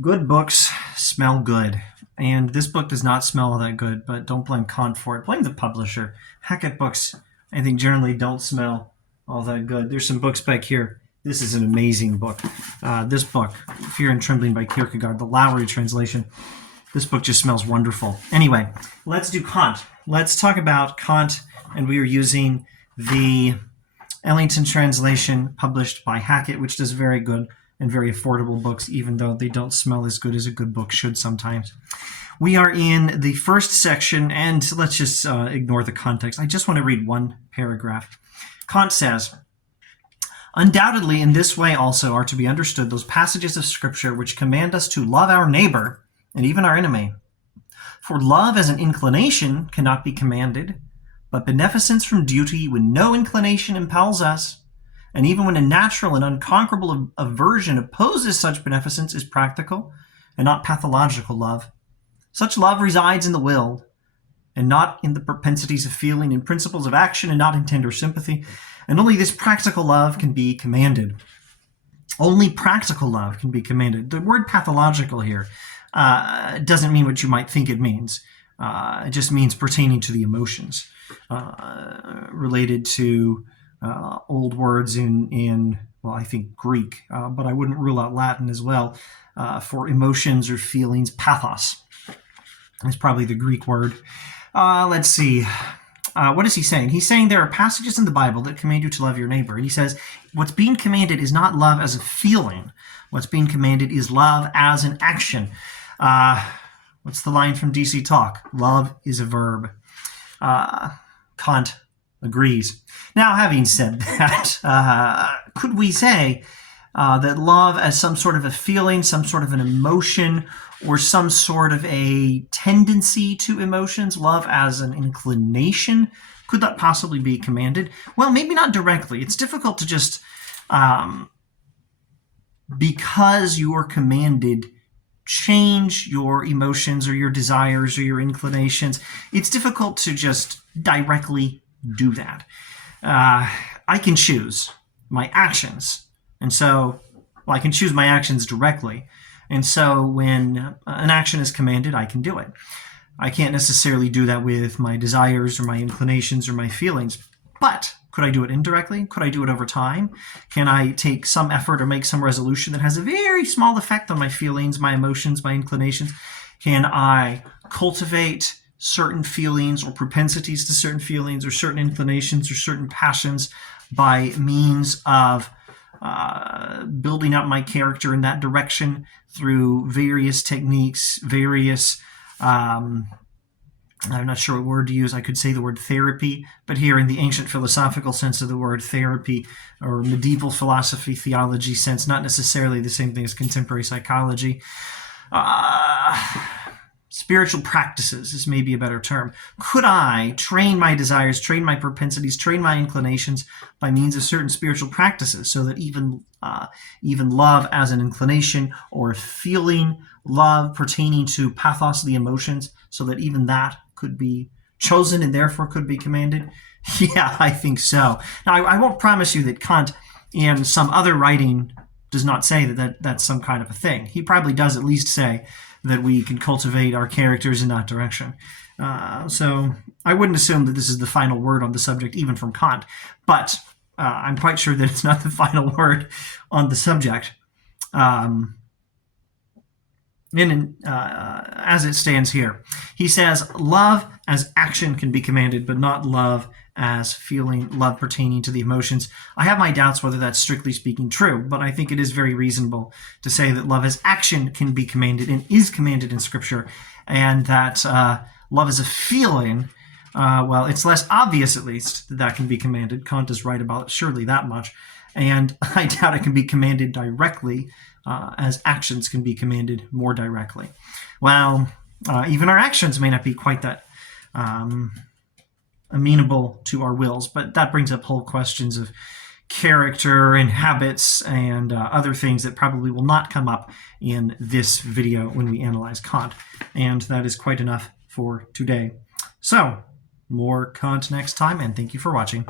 Good books smell good. And this book does not smell all that good, but don't blame Kant for it. Blame the publisher. Hackett books, I think, generally don't smell all that good. There's some books back here. This is an amazing book. This book, Fear and Trembling by Kierkegaard, the Lowry translation. This book just smells wonderful. Anyway, let's do Kant. Let's talk about Kant, and we are using the Ellington translation published by Hackett, which does very good and very affordable books, even though they don't smell as good as a good book should sometimes. We are in the first section, and let's just ignore the context. I just want to read one paragraph. Kant says, "Undoubtedly, in this way also are to be understood those passages of Scripture which command us to love our neighbor and even our enemy. For love as an inclination cannot be commanded, but beneficence from duty when no inclination impels us, and even when a natural and unconquerable aversion opposes such beneficence, is practical and not pathological love. Such love resides in the will, and not in the propensities of feeling, in principles of action, and not in tender sympathy. And only this practical love can be commanded. Only practical love can be commanded." The word pathological here doesn't mean what you might think it means. It just means pertaining to the emotions, related to old words in well, I think Greek, but I wouldn't rule out Latin as well, for emotions or feelings. Pathos is probably the Greek word. Let's see. What is he saying? He's saying there are passages in the Bible that command you to love your neighbor. And he says what's being commanded is not love as a feeling. What's being commanded is love as an action. What's the line from DC Talk? Love is a verb. Kant agrees. Now, having said that, could we say that love as some sort of a feeling, some sort of an emotion, or some sort of a tendency to emotions, love as an inclination, could that possibly be commanded? Well, maybe not directly. It's difficult to just, because you are commanded, change your emotions or your desires or your inclinations. It's difficult to just directly do that. I can choose my actions. And so, well, I can choose my actions directly. And so when an action is commanded, I can do it. I can't necessarily do that with my desires or my inclinations or my feelings. But could I do it indirectly? Could I do it over time? Can I take some effort or make some resolution that has a very small effect on my feelings, my emotions, my inclinations? Can I cultivate certain feelings or propensities to certain feelings or certain inclinations or certain passions by means of building up my character in that direction through various techniques, various, I'm not sure what word to use. I could say the word therapy, but here in the ancient philosophical sense of the word therapy, or medieval philosophy, theology sense, not necessarily the same thing as contemporary psychology. Spiritual practices is maybe a better term. Could I train my desires, train my propensities, train my inclinations by means of certain spiritual practices so that even love as an inclination or feeling, love pertaining to pathos, the emotions, so that even that could be chosen and therefore could be commanded? Yeah, I think so. Now, I won't promise you that Kant in some other writing does not say that that's some kind of a thing. He probably does at least say that we can cultivate our characters in that direction. So I wouldn't assume that this is the final word on the subject, even from Kant. But I'm quite sure that it's not the final word on the subject. As it stands here, he says, love as action can be commanded, but not love as feeling, love pertaining to the emotions. I have my doubts whether that's strictly speaking true, but I think it is very reasonable to say that love as action can be commanded and is commanded in Scripture, and that love as a feeling, well, it's less obvious at least that can be commanded. Kant is right about surely that much, and I doubt it can be commanded directly, as actions can be commanded more directly. Well, even our actions may not be quite that amenable to our wills, but that brings up whole questions of character and habits and other things that probably will not come up in this video when we analyze Kant. And that is quite enough for today. So, more Kant next time, and thank you for watching.